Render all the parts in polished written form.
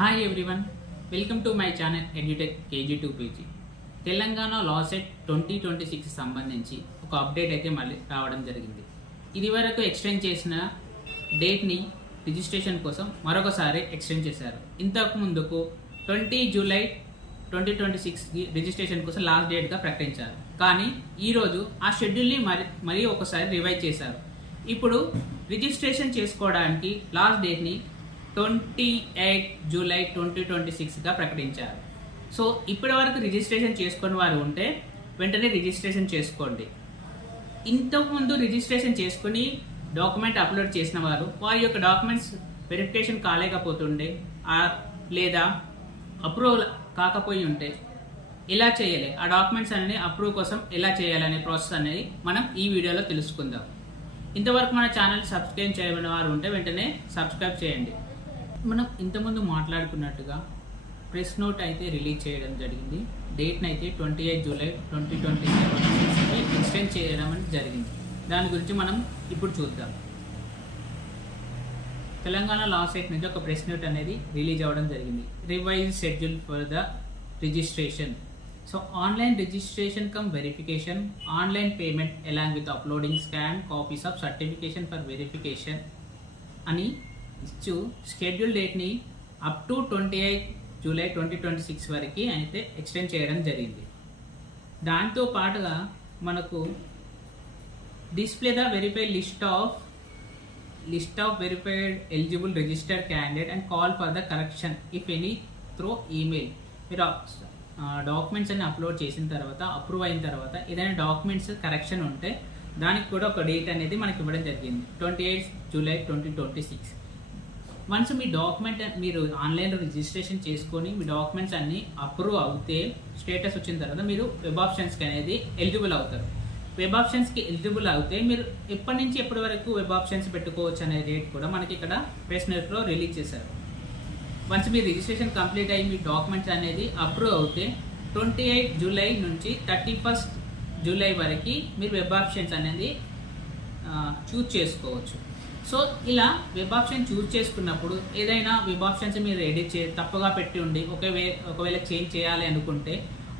Hi everyone, welcome to my channel edutech KG2PG. Telangana law set 2026 సంబంధించి ఒక update అయితే మళ్ళీ రావడం జరిగింది. ఇది వరకు ఎక్స్టెండ్ చేసిన డేట్ని రిజిస్ట్రేషన్ కోసం మరొకసారి ఎక్స్టెండ్ చేశారు. ఇంతకు ముందుకు 20 జూలై 2026కి రిజిస్ట్రేషన్ కోసం లాస్ట్ డేట్గా ప్రకటించారు. కానీ ఈరోజు ఆ షెడ్యూల్ని మరీ ఒకసారి రివైజ్ చేశారు. ఇప్పుడు రిజిస్ట్రేషన్ చేసుకోవడానికి లాస్ట్ డేట్ని 28 జూలై 2026గా ప్రకటించారు. సో ఇప్పటి వరకు రిజిస్ట్రేషన్ చేసుకుని వారు ఉంటే వెంటనే రిజిస్ట్రేషన్ చేసుకోండి. ఇంతకుముందు రిజిస్ట్రేషన్ చేసుకుని డాక్యుమెంట్ అప్లోడ్ చేసిన వారి యొక్క డాక్యుమెంట్స్ వెరిఫికేషన్ కాలేకపోతుండే లేదా అప్రూవల్ కాకపోయి ఉంటే ఎలా చేయాలి, ఆ డాక్యుమెంట్స్ అనేది అప్రూవ్ కోసం ఎలా చేయాలనే ప్రాసెస్ అనేది మనం ఈ వీడియోలో తెలుసుకుందాం. ఇంతవరకు మన ఛానల్ సబ్స్క్రైబ్ చేయబడిన వారు ఉంటే వెంటనే సబ్స్క్రైబ్ చేయండి. మనం ఇంతకుముందు మాట్లాడుకున్నట్టుగా ప్రెస్ నోట్ అయితే రిలీజ్ చేయడం జరిగింది. డేట్ని అయితే 28 జూలై 2027 ఎక్స్టెండ్ చేయడం జరిగింది. దాని గురించి మనం ఇప్పుడు చూద్దాం. తెలంగాణ లా సెట్ నుంచి ఒక ప్రెస్ నోట్ అనేది రిలీజ్ అవ్వడం జరిగింది. Revise schedule for the registration. So online registration come verification, online payment along with uploading scan copies of certification for verification అని ఇచ్చు షెడ్యూల్ డేట్ని అప్ టు 28 జూలై 2026 వరకు అయితే ఎక్స్టెండ్ చేయడం జరిగింది. దాంతో పాటుగా మనకు display the verified list of verified eligible registered candidate and call for the correction if any through email. మీరు డాక్యుమెంట్స్ అన్ని అప్లోడ్ చేసిన తర్వాత అప్రూవ్ అయిన తర్వాత ఏదైనా డాక్యుమెంట్స్ కరెక్షన్ ఉంటే దానికి కూడా ఒక డేట్ అనేది మనకి ఇవ్వడం జరిగింది, 28 జూలై 2026. వన్స్ మీ డాక్యుమెంట్ మీరు ఆన్లైన్లో రిజిస్ట్రేషన్ చేసుకొని మీ డాక్యుమెంట్స్ అన్నీ అప్రూవ్ అవుతే స్టేటస్ వచ్చిన తర్వాత మీరు వెబ్ ఆప్షన్స్కి అనేది ఎలిజిబుల్ అవుతారు. వెబ్ ఆప్షన్స్కి ఎలిజిబుల్ అవుతే మీరు ఎప్పటి నుంచి ఎప్పటి వరకు వెబ్ ఆప్షన్స్ పెట్టుకోవచ్చు అనే డేట్ కూడా మనకి ఇక్కడ ప్రెస్ నోట్లో రిలీజ్ చేశారు. వన్స్ మీ రిజిస్ట్రేషన్ కంప్లీట్ అయ్యి మీ డాక్యుమెంట్స్ అనేది అప్రూవ్ అవుతే 28 జూలై నుంచి 31 జూలై వరకు మీరు వెబ్ ఆప్షన్స్ అనేది చూజ్ చేసుకోవచ్చు. సో ఇలా వెబ్ ఆప్షన్ చూజ్ చేసుకున్నప్పుడు ఏదైనా వెబ్ ఆప్షన్స్ మీరు ఎడిట్ తప్పుగా పెట్టి ఉండి ఒకవేళ చేంజ్ చేయాలి అనుకుంటే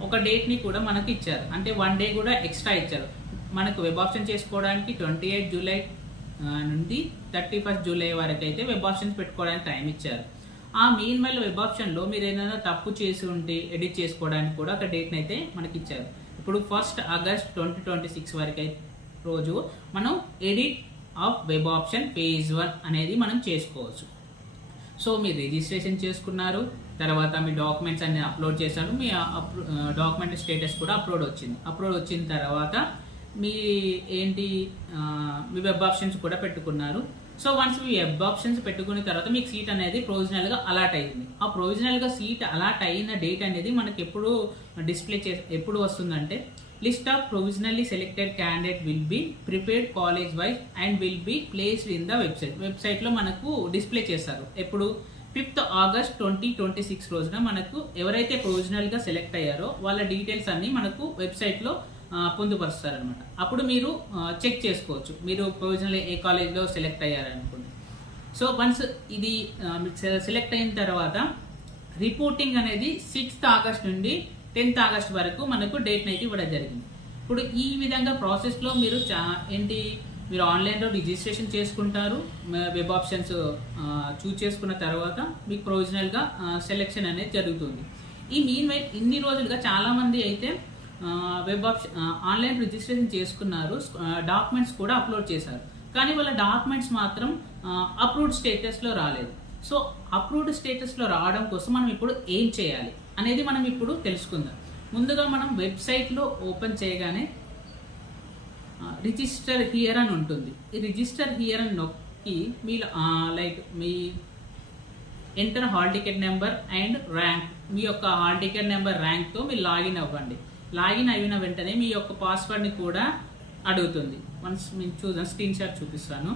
ఒక డేట్ని కూడా మనకి ఇచ్చారు. అంటే 1 డే కూడా ఎక్స్ట్రా ఇచ్చారు. మనకు వెబ్ ఆప్షన్ చేసుకోవడానికి 28 జూలై నుండి 31 జూలై వరకు అయితే వెబ్ ఆప్షన్స్ పెట్టుకోవడానికి టైం ఇచ్చారు. ఆ మెయిన్ మెయిల్ వెబ్ ఆప్షన్లో మీరు ఏదైనా తప్పు చేసి ఉంటే ఎడిట్ చేసుకోవడానికి కూడా ఒక డేట్ని అయితే మనకి ఇచ్చారు. ఇప్పుడు 1 ఆగస్ట్ 2026 వరకు అయితే రోజు మనం edit of web option phase 1 అనేది మనం చేసుకోవచ్చు. సో మీరు రిజిస్ట్రేషన్ చేసుకున్నారు, తర్వాత మీ డాక్యుమెంట్స్ అన్ని అప్లోడ్ చేశారు, మీ డాక్యుమెంట్ స్టేటస్ కూడా అప్లోడ్ వచ్చిన తర్వాత మీ వెబ్ ఆప్షన్స్ కూడా పెట్టుకున్నారు. సో వన్స్ మీ వెబ్ ఆప్షన్స్ పెట్టుకున్న తర్వాత మీకు సీట్ అనేది ప్రొవిజనల్గా అలాట్ అయింది. ఆ ప్రొవిజనల్గా సీట్ అలాట్ అయిన డేట్ అనేది మనకి ఎప్పుడు ఎప్పుడు వస్తుందంటే list of provisionally selected candidate will be prepared college wise and will be placed in the వెబ్సైట్లో మనకు డిస్ప్లే చేస్తారు. ఎప్పుడు 5 ఆగస్ట్ 2026 రోజున మనకు ఎవరైతే ప్రొవిజనల్గా సెలెక్ట్ అయ్యారో వాళ్ళ డీటెయిల్స్ అన్ని మనకు వెబ్సైట్లో పొందుపరుస్తారనమాట. అప్పుడు మీరు చెక్ చేసుకోవచ్చు మీరు ప్రొవిజనల్ ఏ కాలేజ్లో సెలెక్ట్ అయ్యారనుకోండి. సో వన్స్ ఇది సెలెక్ట్ అయిన తర్వాత రిపోర్టింగ్ అనేది 6 ఆగస్ట్ నుండి 10 ఆగస్ట్ వరకు మనకు డేట్ అయితే ఇవ్వడం జరిగింది. ఇప్పుడు ఈ విధంగా ప్రాసెస్లో మీరు మీరు ఆన్లైన్లో రిజిస్ట్రేషన్ చేసుకుంటారు, వెబ్ ఆప్షన్స్ చూజ్ చేసుకున్న తర్వాత మీకు ప్రొవిజనల్గా సెలెక్షన్ అనేది జరుగుతుంది. ఈ ఇన్ని రోజులుగా చాలామంది అయితే వెబ్ ఆప్షన్ ఆన్లైన్ రిజిస్ట్రేషన్ చేసుకున్నారు, డాక్యుమెంట్స్ కూడా అప్లోడ్ చేశారు, కానీ వాళ్ళ డాక్యుమెంట్స్ మాత్రం అప్రూవ్డ్ స్టేటస్లో రాలేదు. సో అప్రూవ్డ్ స్టేటస్లో రావడం కోసం మనం ఇప్పుడు ఏం చేయాలి అనేది మనం ఇప్పుడు తెలుసుకుందాం. ముందుగా మనం వెబ్సైట్లో ఓపెన్ చేయగానే రిజిస్టర్ హియర్ అని ఉంటుంది. ఈ రిజిస్టర్ హియర్ అని నొక్కి మీ enter hall ticket number and rank, మీ యొక్క హాల్ టికెట్ నెంబర్ ర్యాంక్తో మీరు లాగిన్ అవ్వండి. లాగిన్ అయిన వెంటనే మీ యొక్క పాస్వర్డ్ని కూడా అడుగుతుంది. వన్స్ మేము చూద్దాం, స్క్రీన్ షాట్ చూపిస్తాను.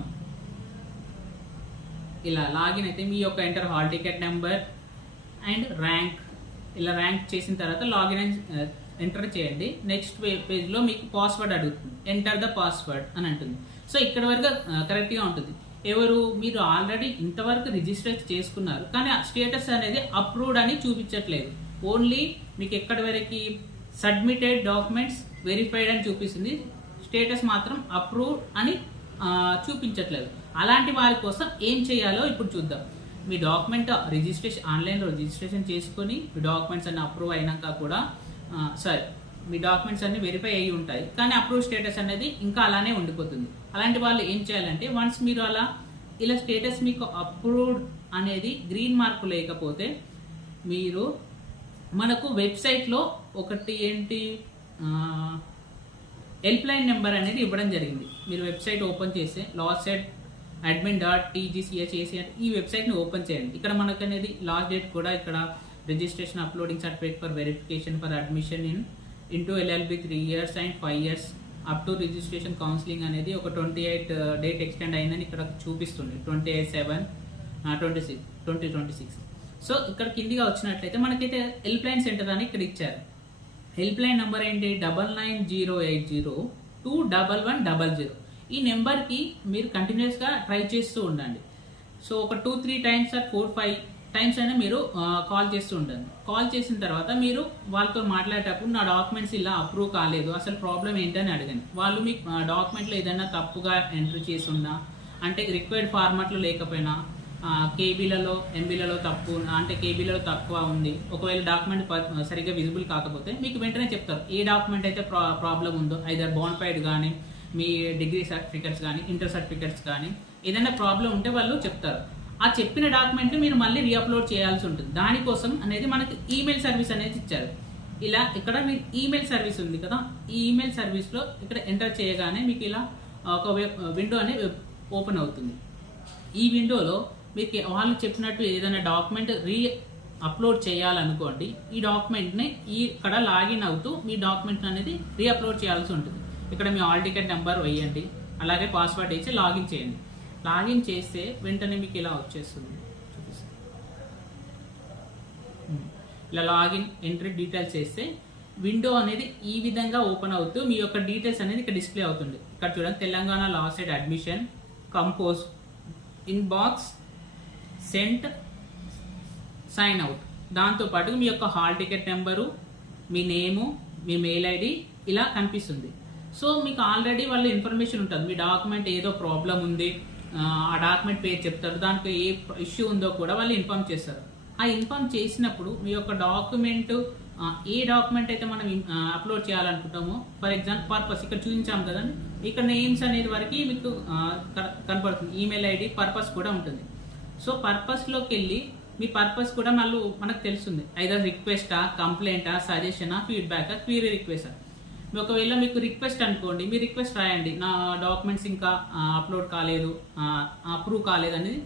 ఇలా లాగిన్ అయితే మీ యొక్క enter hall ticket number and rank ఇలా ర్యాంక్ చేసిన తర్వాత లాగిన్ ఎంటర్ చేయండి. నెక్స్ట్ పేజ్లో మీకు పాస్వర్డ్ అడుగుతుంది, ఎంటర్ ద పాస్వర్డ్ అని అంటుంది. సో ఇక్కడ వరకు కరెక్ట్గా ఉంటుంది. ఎవరు మీరు ఆల్రెడీ ఇంతవరకు రిజిస్టర్ చేసుకున్నారు కానీ స్టేటస్ అనేది అప్రూవ్డ్ అని చూపించట్లేదు. ఓన్లీ మీకు ఎక్కడి వరకు సబ్మిటెడ్ డాక్యుమెంట్స్ వెరిఫైడ్ అని చూపిస్తుంది, స్టేటస్ మాత్రం అప్రూవ్డ్ అని చూపించట్లేదు. అలాంటి వారి కోసం ఏం చేయాలో ఇప్పుడు చూద్దాం. మీ డాక్యుమెంట్ రిజిస్ట్రేషన్ ఆన్లైన్లో రిజిస్ట్రేషన్ చేసుకొని మీ డాక్యుమెంట్స్ అన్ని అప్రూవ్ అయినాక కూడా మీ డాక్యుమెంట్స్ అన్ని వెరిఫై అయ్యి ఉంటాయి కానీ అప్రూవ్ స్టేటస్ అనేది ఇంకా అలానే ఉండిపోతుంది. అలాంటి వాళ్ళు ఏం చేయాలంటే వన్స్ మీరు ఇలా స్టేటస్ మీకు అప్రూవ్డ్ అనేది గ్రీన్ మార్క్ లేకపోతే మీరు మనకు వెబ్సైట్లో ఒకటి హెల్ప్ లైన్ నెంబర్ అనేది ఇవ్వడం జరిగింది. మీరు వెబ్సైట్ ఓపెన్ చేస్తే lawset.admin.tgchac ఈ వెబ్సైట్ని ఓపెన్ చేయండి. ఇక్కడ మనకు అనేది లాస్ట్ డేట్ కూడా ఇక్కడ registration uploading certificate for verification for admission into LLB 3 years and 5 years up to registration counselling అనేది ఒక 28 డేట్ ఎక్స్టెండ్ అయిందని ఇక్కడ చూపిస్తుంది. 28/7/2026. సో ఇక్కడ కిందిగా వచ్చినట్లయితే మనకైతే హెల్ప్ లైన్ సెంటర్ అని ఇక్కడ ఇచ్చారు. హెల్ప్ లైన్ నెంబర్ ఏంటి 9908021100. ఈ నెంబర్కి మీరు కంటిన్యూస్గా ట్రై చేస్తూ ఉండండి. సో ఒక 2-3 times or 4-5 times అయినా మీరు కాల్ చేస్తూ ఉండండి. కాల్ చేసిన తర్వాత మీరు వాళ్ళతో మాట్లాడేటప్పుడు నా డాక్యుమెంట్స్ ఇలా అప్రూవ్ కాలేదు, అసలు ప్రాబ్లం ఏంటని అడగండి. వాళ్ళు మీకు డాక్యుమెంట్లో ఏదైనా తప్పుగా ఎంట్రీ చేసి ఉన్నా అంటే రిక్వైర్డ్ ఫార్మాట్లో లేకపోయినా కేబీలలో ఎంబీలలో తప్పు అంటే కేబీలలో తక్కువ ఉంది, ఒకవేళ డాక్యుమెంట్ సరిగ్గా విజిబుల్ కాకపోతే మీకు వెంటనే చెప్తారు ఏ డాక్యుమెంట్ అయితే ప్రాబ్లం ఉందో, ఐదర్ బోనఫైడ్ కానీ మీ డిగ్రీ సర్టిఫికెట్స్ కానీ ఇంటర్ సర్టిఫికెట్స్ కానీ ఏదైనా ప్రాబ్లం ఉంటే వాళ్ళు చెప్తారు. ఆ చెప్పిన డాక్యుమెంట్ మీరు మళ్ళీ రీఅప్లోడ్ చేయాల్సి ఉంటుంది. దానికోసం అనేది మనకి ఈమెయిల్ సర్వీస్ అనేది ఇచ్చారు. ఇలా ఇక్కడ మీరు ఈమెయిల్ సర్వీస్ ఉంది కదా, ఈ ఈమెయిల్ సర్వీస్లో ఇక్కడ ఎంటర్ చేయగానే మీకు ఇలా ఒక విండో అనేది ఓపెన్ అవుతుంది. ఈ విండోలో మీకు వాళ్ళు చెప్పినట్టు ఏదైనా డాక్యుమెంట్ అప్లోడ్ చేయాలనుకోండి, ఈ డాక్యుమెంట్ని ఇక్కడ లాగిన్ అవుతూ మీ డాక్యుమెంట్ అనేది రీఅప్లోడ్ చేయాల్సి ఉంటుంది. ఇక్కడ మీ హాల్ టికెట్ నెంబర్ వేయండి, అలాగే పాస్వర్డ్ ఇచ్చి లాగిన్ చేయండి. లాగిన్ చేస్తే వెంటనే మీకు ఇలా వచ్చేస్తుంది. ఇలా లాగిన్ ఎంట్రీ డీటెయిల్స్ చేస్తే విండో అనేది ఈ విధంగా ఓపెన్ అవుతూ మీ యొక్క డీటెయిల్స్ అనేది ఇక్కడ డిస్ప్లే అవుతుంది. ఇక్కడ చూడండి Telangana LAWCET admission compose inbox sent sign out, దాంతోపాటు మీ యొక్క హాల్ టికెట్ నెంబరు, మీ నేము, మీ మెయిల్ ఐడి ఇలా కనిపిస్తుంది. సో మీకు ఆల్రెడీ వాళ్ళు ఇన్ఫర్మేషన్ ఉంటుంది, మీ డాక్యుమెంట్ ఏదో ప్రాబ్లం ఉంది, ఆ డాక్యుమెంట్ పేరు చెప్తారు, దానికి ఏ ఇష్యూ ఉందో కూడా వాళ్ళు ఇన్ఫార్మ్ చేస్తారు. ఆ ఇన్ఫార్మ్ చేసినప్పుడు మీ యొక్క డాక్యుమెంట్ ఏ డాక్యుమెంట్ అయితే మనం అప్లోడ్ చేయాలనుకుంటామో, ఫర్ ఎగ్జాంపుల్ పర్పస్ ఇక్కడ చూపించాం కదండి, ఇక్కడ నేమ్స్ అనేది వరకు మీకు కనపడుతుంది, ఈమెయిల్ ఐడి పర్పస్ కూడా ఉంటుంది. సో పర్పస్లోకి వెళ్ళి మీ పర్పస్ కూడా మళ్ళీ మనకు తెలుస్తుంది, ఐదర్ రిక్వెస్టా, కంప్లైంటా, సజెషనా, ఫీడ్బ్యాకా, క్వీరీ రిక్వెస్టా. ఒకవేళ మీకు రిక్వెస్ట్ అనుకోండి, మీ రిక్వెస్ట్ రాయండి, నా డాక్యుమెంట్స్ ఇంకా అప్లోడ్ కాలేదు, అప్రూవ్ కాలేదు అనేది.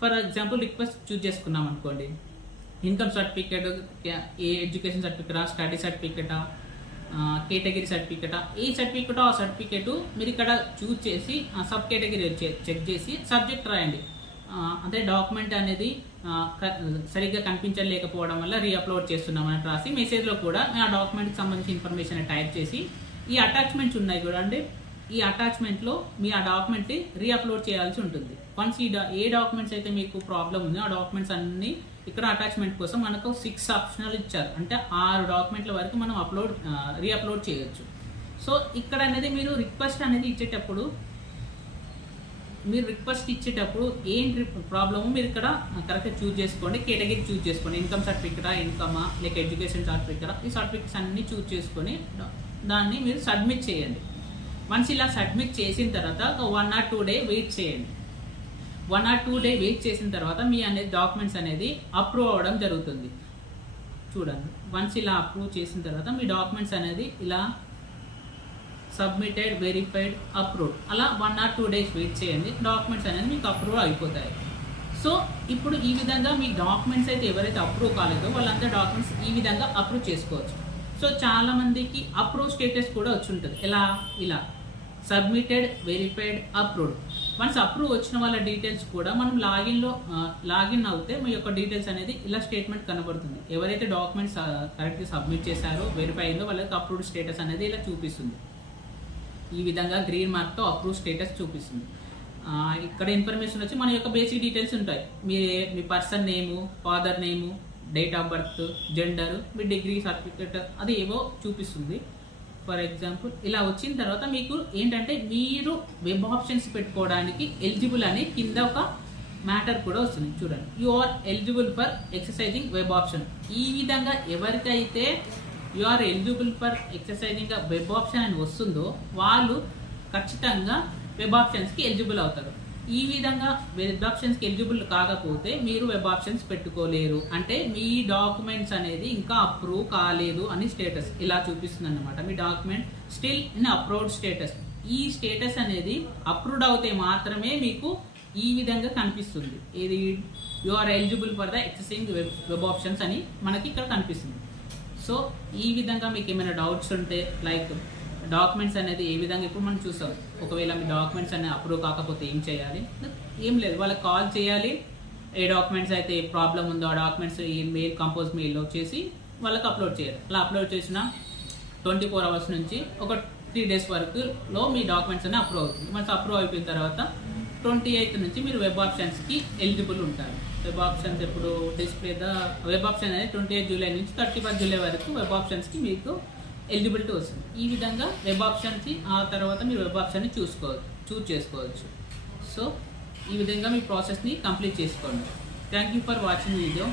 ఫర్ ఎగ్జాంపుల్ రిక్వెస్ట్ చూజ్ చేసుకున్నాం అనుకోండి, ఇన్కమ్ సర్టిఫికేట్, ఏ ఎడ్యుకేషన్ సర్టిఫికేటా, స్టడీ సర్టిఫికేటా, కేటగిరీ సర్టిఫికేటా, ఏ సర్టిఫికేటో ఆ సర్టిఫికేటు మీరు ఇక్కడ చూజ్ చేసి సబ్ కేటగిరీ చెక్ చేసి సబ్జెక్ట్ రాయండి. అంటే డాక్యుమెంట్ అనేది సరిగ్గా కనిపించలేకపోవడం వల్ల రీఅప్లోడ్ చేస్తున్నామని రాసి మెసేజ్లో కూడా ఆ డాక్యుమెంట్కి సంబంధించిన ఇన్ఫర్మేషన్ టైప్ చేసి ఈ అటాచ్మెంట్స్ ఉన్నాయి చూడండి, ఈ అటాచ్మెంట్లో మీ ఆ డాక్యుమెంట్ని రీఅప్లోడ్ చేయాల్సి ఉంటుంది. వన్స్ ఏ డాక్యుమెంట్స్ అయితే మీకు ప్రాబ్లం ఉందో ఆ డాక్యుమెంట్స్ అన్ని ఇక్కడ అటాచ్మెంట్ కోసం మనకు 6 ఆప్షనల్ ఇచ్చారు, అంటే 6 డాక్యుమెంట్ల వరకు మనం రీఅప్లోడ్ చేయొచ్చు. సో ఇక్కడ అనేది మీరు రిక్వెస్ట్ అనేది ఇచ్చేటప్పుడు ఏంటి ప్రాబ్లము మీరు ఇక్కడ కరెక్ట్గా చూజ్ చేసుకోండి, కేటగిరీ చూజ్ చేసుకోండి, ఇన్కమ్ సర్టిఫికేటా, ఇన్కమా, లేక ఎడ్యుకేషన్ సర్టిఫికేటా, ఈ సర్టిఫికేట్స్ అన్ని చూజ్ చేసుకొని దాన్ని మీరు సబ్మిట్ చేయండి. వన్స్ ఇలా సబ్మిట్ చేసిన తర్వాత ఒక 1 or 2 days వెయిట్ చేయండి. 1 or 2 days వెయిట్ చేసిన తర్వాత మీ అనేది డాక్యుమెంట్స్ అనేది అప్రూవ్ అవ్వడం జరుగుతుంది. చూడండి, వన్స్ ఇలా అప్రూవ్ చేసిన తర్వాత మీ డాక్యుమెంట్స్ అనేది ఇలా సబ్మిటెడ్, వెరిఫైడ్, అప్రూవ్డ్ అలా 1 or 2 days వెయిట్ చేయండి, డాక్యుమెంట్స్ అనేది మీకు అప్రూవ్ అయిపోతాయి. సో ఇప్పుడు ఈ విధంగా మీ డాక్యుమెంట్స్ అయితే ఎవరైతే అప్రూవ్ కాలేదో వాళ్ళంతా డాక్యుమెంట్స్ ఈ విధంగా అప్రూవ్ చేసుకోవచ్చు. సో చాలామందికి అప్రూవ్ స్టేటస్ కూడా వచ్చి ఉంటుంది, ఇలా submitted, verified, approved. Once approve వచ్చిన వాళ్ళ డీటెయిల్స్ కూడా మనం లాగిన్ అవుతే మీ యొక్క డీటెయిల్స్ అనేది ఇలా స్టేట్మెంట్ కనబడుతుంది. ఎవరైతే డాక్యుమెంట్స్ కరెక్ట్గా సబ్మిట్ చేశారో, వెరిఫై అయిందో వాళ్ళకి అప్రూవ్డ్ స్టేటస్ అనేది ఇలా చూపిస్తుంది. ఈ విధంగా గ్రీన్ మార్క్తో అప్రూవ్ స్టేటస్ చూపిస్తుంది. ఇక్కడ ఇన్ఫర్మేషన్ వచ్చి మన యొక్క బేసిక్ డీటెయిల్స్ ఉంటాయి. మీ person name, father name, date of birth, gender, మీ డిగ్రీ సర్టిఫికేట్ అది ఏవో చూపిస్తుంది. ఫర్ ఎగ్జాంపుల్ ఇలా వచ్చిన తర్వాత మీకు ఏంటంటే మీరు వెబ్ ఆప్షన్స్ పెట్టుకోవడానికి ఎలిజిబుల్ అని కింద ఒక మ్యాటర్ కూడా వస్తుంది. చూడండి, you are eligible for exercising web option. ఈ విధంగా ఎవరికైతే you are eligible for exercising web option అని వస్తుందో వాళ్ళు ఖచ్చితంగా వెబ్ ఆప్షన్స్కి ఎలిజిబుల్ అవుతారు. ఈ విధంగా వెబ్ ఆప్షన్స్కి ఎలిజిబుల్ కాకపోతే మీరు వెబ్ ఆప్షన్స్ పెట్టుకోలేరు. అంటే మీ డాక్యుమెంట్స్ అనేది ఇంకా అప్రూవ్ కాలేదు అని స్టేటస్ ఇలా చూపిస్తుంది అన్నమాట. మీ document still in approved status. ఈ స్టేటస్ అనేది అప్రూవ్డ్ అవుతే మాత్రమే మీకు ఈ విధంగా కనిపిస్తుంది. ఇది you are eligible for the accessing web options అని మనకి ఇక్కడ కనిపిస్తుంది. సో ఈ విధంగా మీకు ఏమైనా డౌట్స్ ఉంటే లైక్ డాక్యుమెంట్స్ అనేది ఏ విధంగా ఇప్పుడు మనం చూస్తాం. ఒకవేళ మీ డాక్యుమెంట్స్ అనేది అప్రూవ్ కాకపోతే ఏం చేయాలి? ఏం లేదు, వాళ్ళకి కాల్ చేయాలి. ఏ డాక్యుమెంట్స్ అయితే ప్రాబ్లం ఉందో ఆ డాక్యుమెంట్స్ ఈ మెయిల్ కంపోజ్ మెయిల్లో చేసి వాళ్ళకి అప్లోడ్ చేయాలి. అలా అప్లోడ్ చేసిన 24 hours నుంచి ఒక 3 days వరకులో మీ డాక్యుమెంట్స్ అనేది అప్రూవ్ అవుతుంది. మనసు అప్రూవ్ అయిపోయిన తర్వాత 28th నుంచి మీరు వెబ్ ఆప్షన్స్కి ఎలిజిబుల్ ఉంటారు. వెబ్ ఆప్షన్స్ ఎప్పుడు డిస్ప్లే వెబ్ ఆప్షన్ అనేది 28 July నుంచి 31 July వరకు వెబ్ ఆప్షన్స్కి మీకు ఎలిజిబిలిటీ వస్తుంది. ఈ విధంగా వెబ్ ఆప్షన్కి ఆ తర్వాత మీరు వెబ్ ఆప్షన్ని చూస్ చేసుకోవచ్చు. సో ఈ విధంగా మీ ప్రాసెస్ని కంప్లీట్ చేసుకోండి. Thank you for watching video.